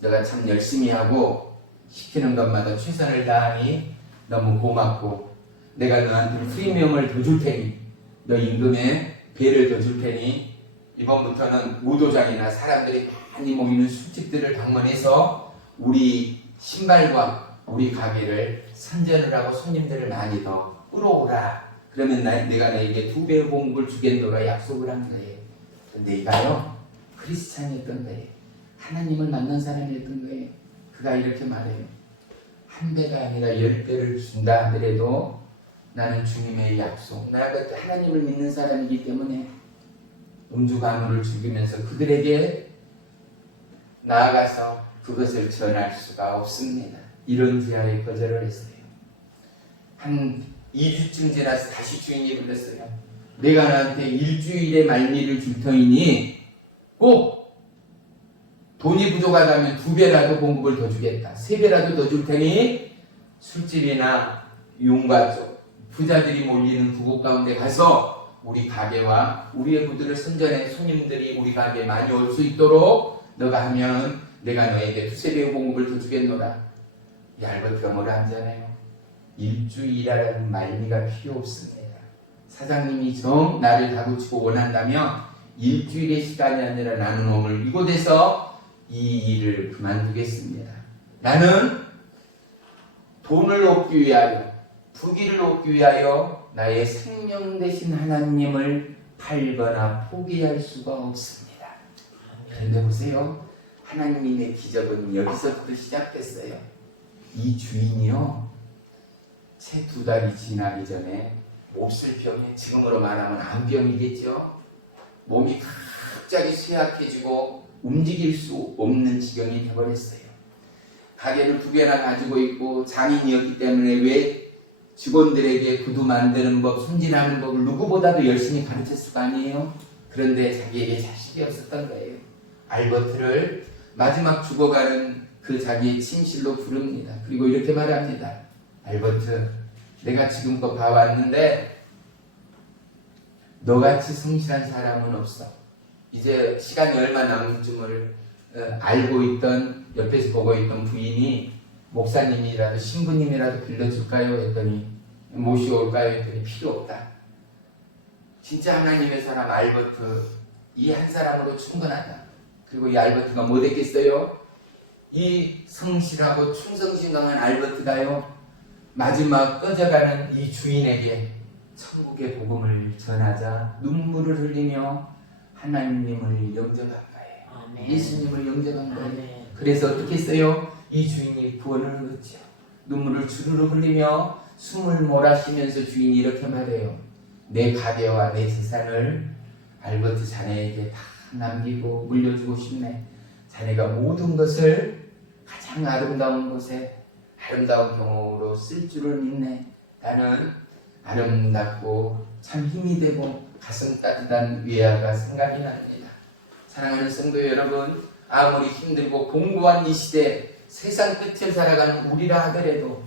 너가 참 열심히 하고 시키는 것마다 최선을 다하니 너무 고맙고 내가 너한테 프리미엄을 더 줄 테니 너 임금에 배를 더 줄 테니 이번부터는 무도장이나 사람들이 많이 모이는 술집들을 방문해서 우리 신발과 우리 가게를 선전을 하고 손님들을 많이 더 끌어오라. 그러면 내가 너에게 2배의 봉급을 주겠노라 약속을 한 거예요. 근데 이가요 크리스찬이었던 거예요. 하나님을 만난 사람이었던 거예요. 그가 이렇게 말해요. 1배가 아니라 10배를 준다 하더라도 나는 주님의 약속, 내가 하나님을 믿는 사람이기 때문에 음주 가무를 죽이면서 그들에게 나아가서 그것을 전할 수가 없습니다. 이런 제안에 거절을 했어요. 한 2주쯤 지나서 다시 주인이 불렀어요. 내가 나한테 일주일의 말미를 줄 터이니 꼭 돈이 부족하다면 2배라도 공급을 더 주겠다. 3배라도 더 줄 테니 술집이나 용가 쪽 부자들이 몰리는 그곳 가운데 가서 우리 가게와 우리의 구두를 선전해 손님들이 우리 가게에 많이 올 수 있도록 너가 하면 내가 너에게 2~3배의 공급을 더 주겠노라. 이 알버트가 뭐라 하잖아요. 일주일이라는 말미가 필요 없습니다. 사장님이 정 나를 다그치고 원한다면 일주일의 시간이 아니라 나는 오늘 이곳에서 이 일을 그만두겠습니다. 나는 돈을 얻기 위하여 부귀를 얻기 위하여 나의 생명 되신 하나님을 팔거나 포기할 수가 없습니다. 그런데 보세요. 하나님의 기적은 여기서부터 시작됐어요. 이 주인이요. 채 2달이 지나기 전에 몹쓸 병에 지금으로 말하면 암병이겠죠. 몸이 갑자기 쇠약해지고 움직일 수 없는 지경이 되어버렸어요. 가게를 2개나 가지고 있고 장인이었기 때문에 왜 직원들에게 구두 만드는 법, 손질하는 법을 누구보다도 열심히 가르쳤을 거 아니에요. 그런데 자기에게 자식이 없었던 거예요. 알버트를 마지막 죽어가는 그 자기의 침실로 부릅니다. 그리고 이렇게 말합니다. 알버트, 내가 지금껏 봐왔는데 너같이 성실한 사람은 없어. 이제 시간이 얼마 남은 쯤을 알고 있던, 옆에서 보고 있던 부인이 목사님이라도 신부님이라도 빌려줄까요? 했더니 모시올까요? 했더니 필요 없다. 진짜 하나님의 사람 알버트, 이 한 사람으로 충분하다. 그리고 이 알버트가 뭐 됐겠어요? 이 성실하고 충성심강한 알버트가요, 마지막 꺼져가는 이 주인에게 천국의 복음을 전하자 눈물을 흘리며 하나님을 영접한 거예요. 아멘. 예수님을 영접한 거예요. 아멘. 그래서 어떻게 했어요? 이 주인이 구원을 얻었죠. 눈물을 주르르 흘리며 숨을 몰아쉬면서 주인이 이렇게 말해요. 내 가게와 내 재산을 알버트 자네에게 다 남기고 물려주고 싶네. 자네가 모든 것을 가장 아름다운 곳에 아름다운 경우로 쓸 줄을 믿네. 나는 아름답고 참 힘이 되고 가슴 따뜻한 위아가 생각이 납니다. 사랑하는 성도 여러분, 아무리 힘들고 공고한 이 시대, 세상 끝을 살아가는 우리라 하더라도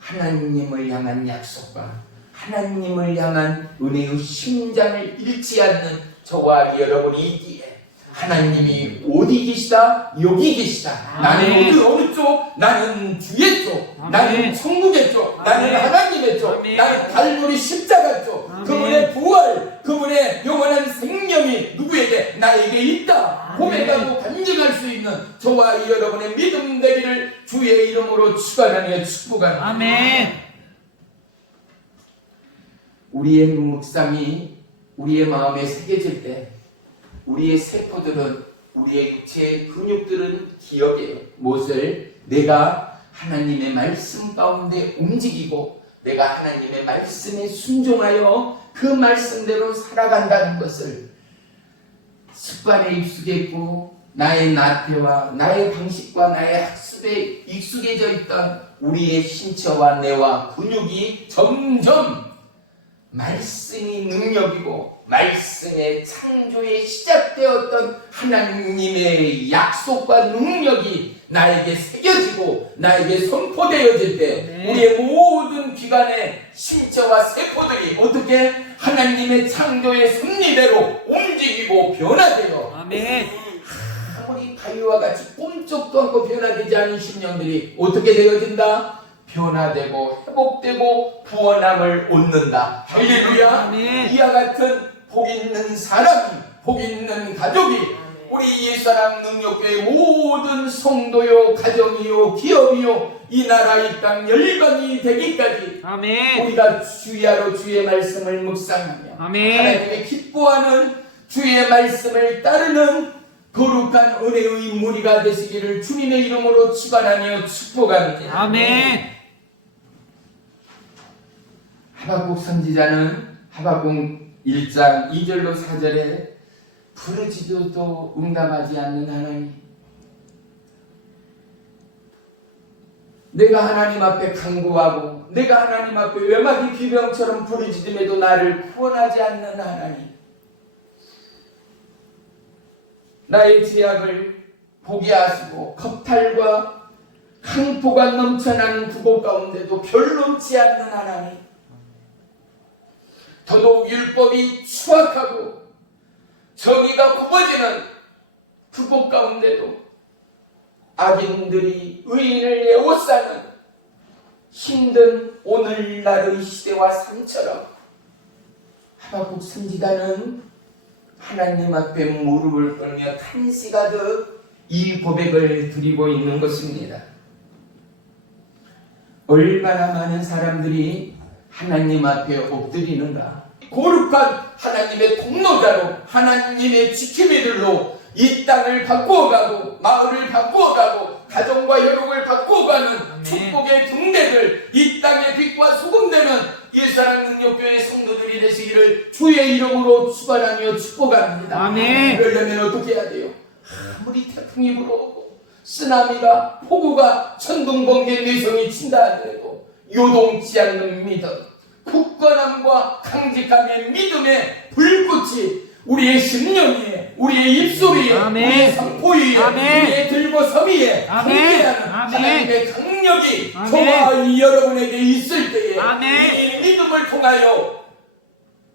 하나님을 향한 약속과 하나님을 향한 은혜의 심장을 잃지 않는 저와 여러분이 있기에 하나님이 어디 계시다? 여기 계시다. 나는 어느 쪽? 나는 주의 쪽. 나는 천국의 쪽. 나는 하나님의 쪽. 나는 갈보리 십자가 쪽. 그분의 부활, 그분의 영원한 생명이 누구에게? 나에게 있다. 고백하고 간증할 수 있는 저와 여러분의 믿음 되기를 주의 이름으로 축원하며 축복합니다. 아멘. 우리의 묵상이 우리의 마음에 새겨질 때 우리의 세포들은, 우리의 육체의 근육들은 기억해요. 무엇을? 내가 하나님의 말씀 가운데 움직이고 내가 하나님의 말씀에 순종하여 그 말씀대로 살아간다는 것을 습관에 익숙했고 나의 나태와 나의 방식과 나의 학습에 익숙해져 있던 우리의 신체와 뇌와 근육이 점점 말씀이 능력이고 말씀의 창조에 시작되었던 하나님의 약속과 능력이 나에게 새겨지고 나에게 선포되어질 때 우리의 모든 기관의 신체와 세포들이 어떻게 하나님의 창조의 섭리대로 움직이고 변화되어 아멘. 아무리 바위와 같이 꼼짝도 않고 변화되지 않은 심령들이 어떻게 되어진다? 변화되고 회복되고 구원함을 얻는다. 할렐루야. 아멘. 이와 같은 복 있는 사람이, 복 있는 가족이 우리 예사랑 능력교회 모든 성도요, 가정이요, 기업이요, 이 나라 이 땅 열방이 되기까지 아멘. 우리가 주야로 주의 말씀을 묵상하며 아멘. 하나님의 기뻐하는 주의 말씀을 따르는 거룩한 은혜의 무리가 되시기를 주님의 이름으로 축원하며 축복합니다. 아멘. 하박국 선지자는 하박국 1장 2절로 4절에 부르짖어도 응답하지 않는 하나님, 내가 하나님 앞에 간구하고 내가 하나님 앞에 외마디 비병처럼 부르짖음에도 나를 구원하지 않는 하나님, 나의 죄악을 보게 하시고 겁탈과 강포가 넘쳐나는 그곳 가운데도 변론치 않는 하나님, 더더욱 율법이 추악하고 정의가 굽어지는 그곳 가운데도 악인들이 의인을 에워싸는 힘든 오늘날의 시대와 삶처럼 하박국 선지자는 하나님 앞에 무릎을 꿇며 탄식하듯 이 고백을 드리고 있는 것입니다. 얼마나 많은 사람들이 하나님 앞에 엎드리는가. 거룩한 하나님의 통로자로 하나님의 지킴이들로 이 땅을 바꾸어가고 마을을 바꾸어가고 가정과 여록을 바꾸어가는 축복의 등대들, 이 땅의 빛과 소금되는 예사랑 능력교회 성도들이 되시기를 주의 이름으로 축원하며 축복합니다. 아멘. 그러려면 어떻게 해야 돼요? 아무리 태풍이 불어오고 쓰나미가 폭우가 천둥번개 내성이 친다 하더라도 요동치 않는 믿음, 굳건함과 강직함의 믿음의 불꽃이 우리의 심령위에, 우리의 입술 위에, 아멘. 우리의 상포 위에, 아멘. 우리의 들보섬 위에 아멘. 함께하는 아멘. 하나님의 강력이 아멘. 저와 여러분에게 있을 때에 아멘. 이 믿음을 통하여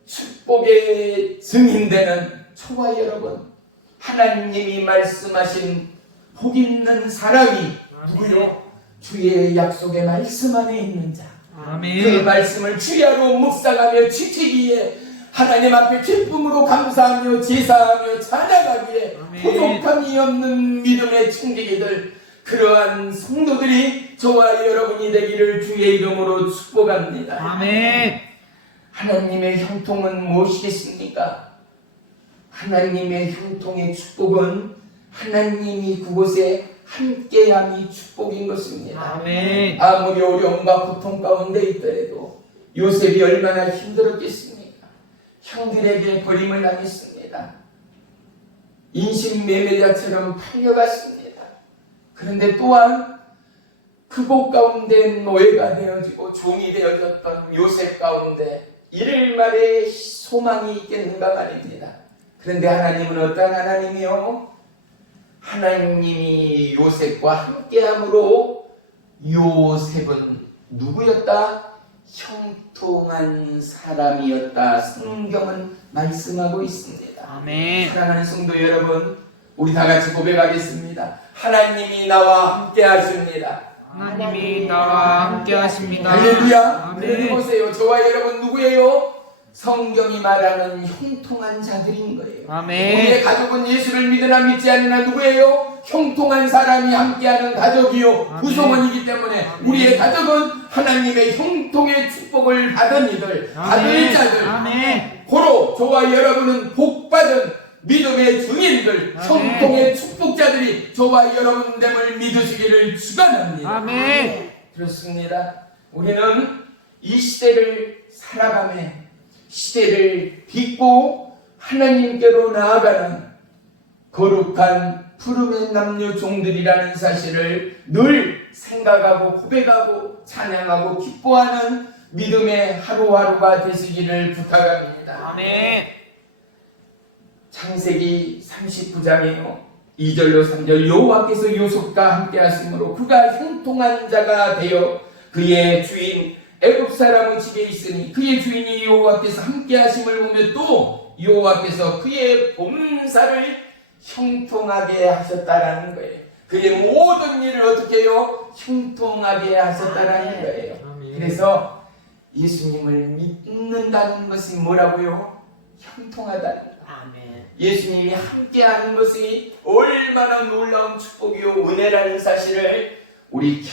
축복의 증인되는 저와 여러분, 하나님이 말씀하신 복 있는 사람이 누구요? 주의 약속의 말씀 안에 있는 자. 그 아멘. 말씀을 주야로 묵상하며 지키기에 하나님 앞에 기쁨으로 감사하며 제사하며 찬양하기에 아멘. 부족함이 없는 믿음의 충직이들, 그러한 성도들이 저와 여러분이 되기를 주의 이름으로 축복합니다. 아멘. 하나님의 형통은 무엇이겠습니까? 하나님의 형통의 축복은 하나님이 그곳에 함께함이 축복인 것입니다. 아멘. 아무리 어려움과 고통 가운데 있더라도 요셉이 얼마나 힘들었겠습니까? 형들에게 버림을 당했습니다. 인신매매자처럼 팔려갔습니다. 그런데 또한 그곳 가운데 노예가 되어지고 종이 되어졌던 요셉 가운데 일말의 소망이 있겠는가 말입니다. 그런데 하나님은 어떠한 하나님이요? 하나님이 요셉과 함께함으로 요셉은 누구였다? 형통한 사람이었다. 성경은 말씀하고 있습니다. 아멘. 사랑하는 성도 여러분, 우리 다 같이 고백하겠습니다. 하나님이 나와 함께 하십니다. 하나님이 나와 함께 하십니다. 할렐루야. 아멘. 그런데 보세요. 저와 여러분 누구예요? 성경이 말하는 형통한 자들인 거예요. 아멘. 우리의 가족은 예수를 믿으나 믿지 않으나 누구예요? 형통한 사람이 함께하는 가족이요 아멘. 구성원이기 때문에 아멘. 우리의 가족은 하나님의 형통의 축복을 받은 이들, 받을 자들. 아멘. 고로 저와 여러분은 복받은 믿음의 증인들, 아멘. 형통의 축복자들이 저와 여러분됨을 믿으시기를 축원합니다. 아멘. 그렇습니다. 우리는 이 시대를 살아가며 시대를 딛고 하나님께로 나아가는 거룩한 푸름의 남녀 종들이라는 사실을 늘 생각하고 고백하고 찬양하고 기뻐하는 믿음의 하루하루가 되시기를 부탁합니다. 아멘. 창세기 39장에요 2절로 3절 여호와께서 요셉과 함께 하심으로 그가 형통한 자가 되어 그의 주인 애굽 사람의 집에 있으니 그의 주인이 여호와께서 함께 하심을 보며 또 여호와께서 그의 범사를 형통하게 하셨다라는 거예요. 그의 모든 일을 어떻게 해요? 형통하게 하셨다라는 거예요. 아멘. 그래서 예수님을 믿는다는 것이 뭐라고요? 형통하다는 거예요. 아멘. 예수님이 함께하는 것이 얼마나 놀라운 축복이요 은혜라는 사실을 우리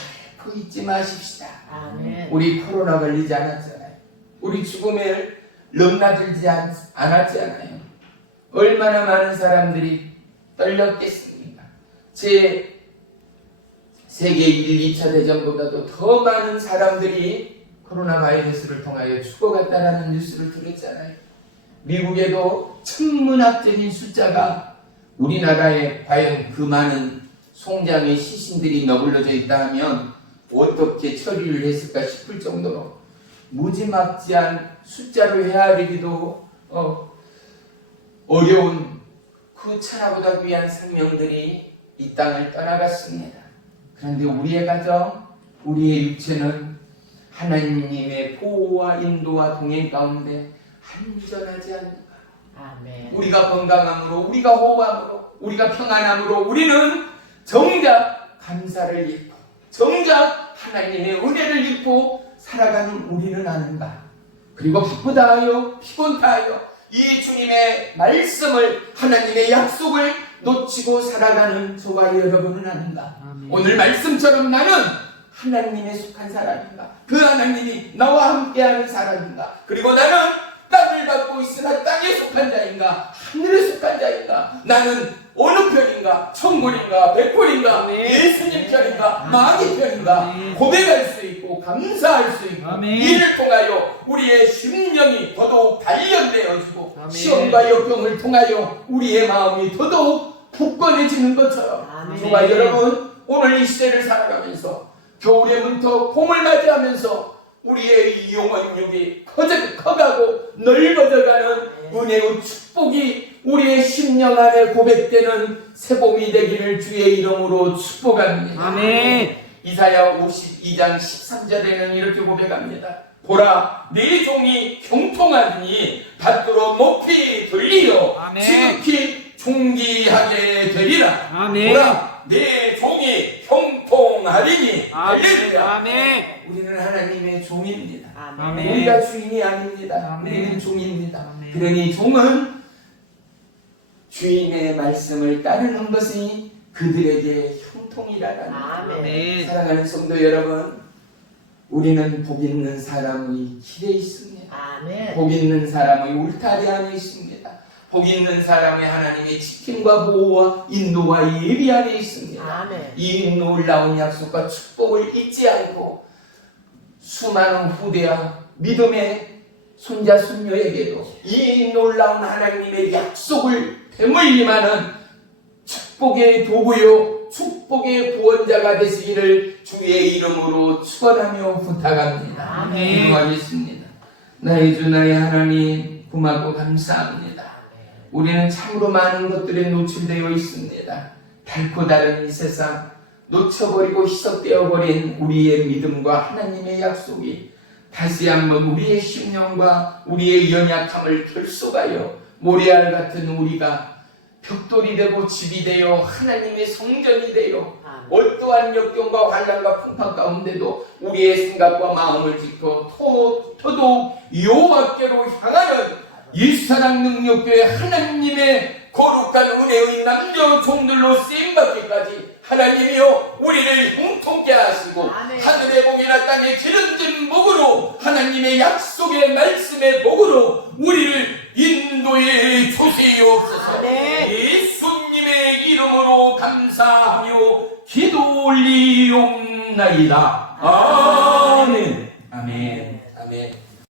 결코 잊지 마십시다. 아멘. 우리 코로나 걸리지 않았잖아요. 우리 죽음에 넘나들지 않았잖아요. 얼마나 많은 사람들이 떨렸겠습니까? 제 세계 1, 2차 대전보다도 더 많은 사람들이 코로나 바이러스를 통하여 죽어갔다라는 뉴스를 들었잖아요. 미국에도 천문학적인 숫자가 우리나라에 과연 그 많은 송장의 시신들이 너불러져 있다 하면 어떻게 처리를 했을까 싶을 정도로 무지막지한 숫자로 헤아리기도 어려운 그 천하보다 귀한 생명들이 이 땅을 떠나갔습니다. 그런데 우리의 가정, 우리의 육체는 하나님의 보호와 인도와 동행 가운데 안전하지 않는가. 아멘. 우리가 건강함으로, 우리가 호흡함으로, 우리가 평안함으로 우리는 정작 감사를 잊고 정작 하나님의 은혜를 잊고 살아가는 우리는 아는가. 그리고 바쁘다 하여 피곤다 하여 이 주님의 말씀을 하나님의 약속을 놓치고 살아가는 저와 여러분은 아는가. 아멘. 오늘 말씀처럼 나는 하나님에 속한 사람인가. 그 하나님이 나와 함께하는 사람인가. 그리고 나는 땅을 갖고 있으나 땅에 속한 자인가 하늘에 속한 자인가. 나는 어느 편인가? 천군인가 백골인가 아멘. 예수님 편인가 아멘. 마귀 편인가. 아멘. 고백할 수 있고 감사할 수 있고 아멘. 이를 통하여 우리의 심령이 더더욱 단련되어지고 아멘. 시험과 역경을 통하여 우리의 마음이 더더욱 굳건해지는 것처럼 아멘. 저와 여러분 오늘 이 시대를 살아가면서 겨울의 문턱 봄을 맞이하면서 우리의 영혼육이 커가고 넓어져가는 은혜의 축복이 우리의 심령 안에 고백되는 새봄이 되기를 주의 이름으로 축복합니다. 아멘. 이사야 52장 13절에는 이렇게 고백합니다. 보라 네 종이 형통하니 밭으로 높이 들리어 아멘. 지극히 존귀하게 되리라. 아멘. 보라 내 종이 형통하리니. 아멘. 할렐루야. 아멘. 우리는 하나님의 종입니다. 아멘. 우리가 주인이 아닙니다. 아멘. 우리는 종입니다. 아멘. 그러니 종은 주인의 말씀을 따르는 것이 그들에게 형통이라는 아멘. 사랑하는 성도 여러분, 우리는 복 있는 사람의 길에 있습니다. 아멘. 복 있는 사람의 울타리 안에 있습니다. 복 있는 사람의 하나님의 지킴과 보호와 인도와 예비 안에 있습니다. 아멘. 이 놀라운 약속과 축복을 잊지 않고 수많은 후대와 믿음의 손자 손녀에게도 이 놀라운 하나님의 약속을 되물림하는 축복의 도구요 축복의 구원자가 되시기를 주의 이름으로 축원하며 부탁합니다. 아멘. 기도하겠습니다. 나의 주 나의 하나님 고맙고 감사합니다. 우리는 참으로 많은 것들에 노출되어 있습니다. 달고 다른 이 세상 놓쳐버리고 희석되어버린 우리의 믿음과 하나님의 약속이 다시 한번 우리의 심령과 우리의 연약함을 결속하여 모래알 같은 우리가 벽돌이 되고 집이 되어 하나님의 성전이 되어 어떠한 역경과 환난과 풍파 가운데도 우리의 생각과 마음을 지켜 더더욱 여호와께로 향하는 일사랑 능력교회 하나님의 거룩한 은혜의 남자 종들로 쓰임받기까지 하나님이여 우리를 형통케 하시고 아멘. 하늘의 복이나 땅의 기름진 복으로 하나님의 약속의 말씀의 복으로 우리를 인도해 주시옵소서. 아멘. 예수님의 이름으로 감사하며 기도 올리옵나이다. 아멘.